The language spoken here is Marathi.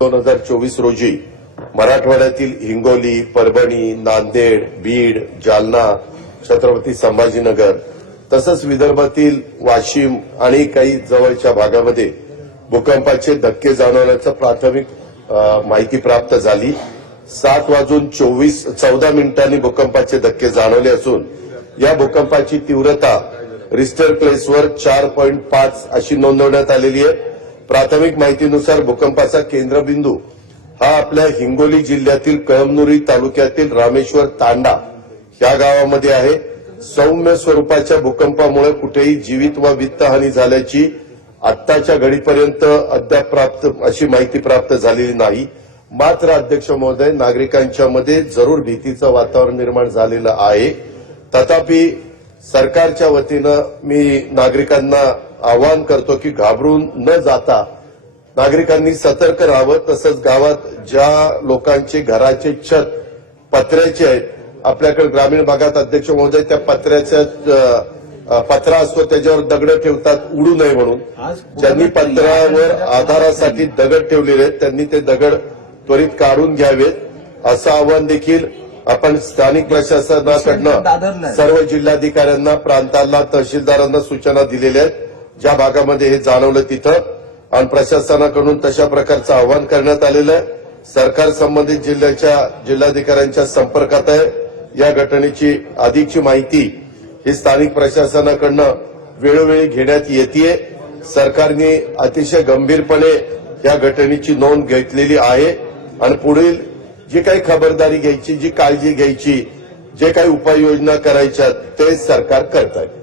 दोन हजार चोवीस रोजी मराठवाड्यातील हिंगोली परभणी नांदेड बीड जालना छत्रपती संभाजीनगर तसंच विदर्भातील वाशिम आणि काही जवळच्या भागामध्ये भूकंपाचे धक्के जाणवण्याचं प्राथमिक माहिती प्राप्त झाली. सात वाजून चोवीस चौदा मिनिटांनी भूकंपाचे धक्के जाणवले असून या भूकंपाची तीव्रता रिस्टर प्लेसवर चार पॉईंट पाच अशी नोंदवण्यात आलेली आहे. प्राथमिक माहितीनुसार भूकंपाचा केंद्रबिंदू हा आपल्या हिंगोली जिल्ह्यातील कळमनुरी तालुक्यातील रामेश्वर तांडा या गावामध्ये आहे. सौम्य स्वरूपाच्या भूकंपामुळे कुठेही जीवित व वित्तहानी झाल्याची आत्ताच्या घडीपर्यंत अद्याप प्राप्त अशी माहिती प्राप्त झालेली नाही. मात्र अध्यक्ष महोदय नागरिकांच्या मध्ये जरूर भीतीचं वातावरण निर्माण झालेलं आहे. तथापि सरकारच्या वतीनं मी नागरिकांना आवाहन करतो की घाबरून न जाता नागरिकांनी सतर्क राहावं. तसंच गावात ज्या लोकांचे घराचे छत पत्र्याचे आहेत आपल्याकडे ग्रामीण भागात अध्यक्ष महोदय त्या पत्र्याच्या पत्रा असतो त्याच्यावर दगड ठेवतात उडू नये म्हणून. ज्यांनी पत्रावर आधारासाठी दगड ठेवलेले आहेत त्यांनी ते दगड त्वरित काढून घ्यावेत. असं आवाहन देखील आपण स्थानिक प्रशासनाकडनं सर्व जिल्हाधिकाऱ्यांना प्रांताला तहसीलदारांना सूचना दिलेल्या आहेत. ज्या भागामध्ये हे जाणवलं तिथं आणि प्रशासनाकडून तशा प्रकारचं आवाहन करण्यात आलेलं आहे. सरकार संबंधित जिल्ह्याच्या जिल्हाधिकाऱ्यांच्या संपर्कात आहे. या घटनेची अधिकची माहिती ही स्थानिक प्रशासनाकडनं वेळोवेळी घेण्यात येते सरकारने अतिशय गंभीरपणे या घटनेची नोंद घेतलेली आहे. आणि पुढील जी काही खबरदारी घ्यायची जी काळजी घ्यायची जे काही उपाययोजना करायच्या ते सरकार करत आहे.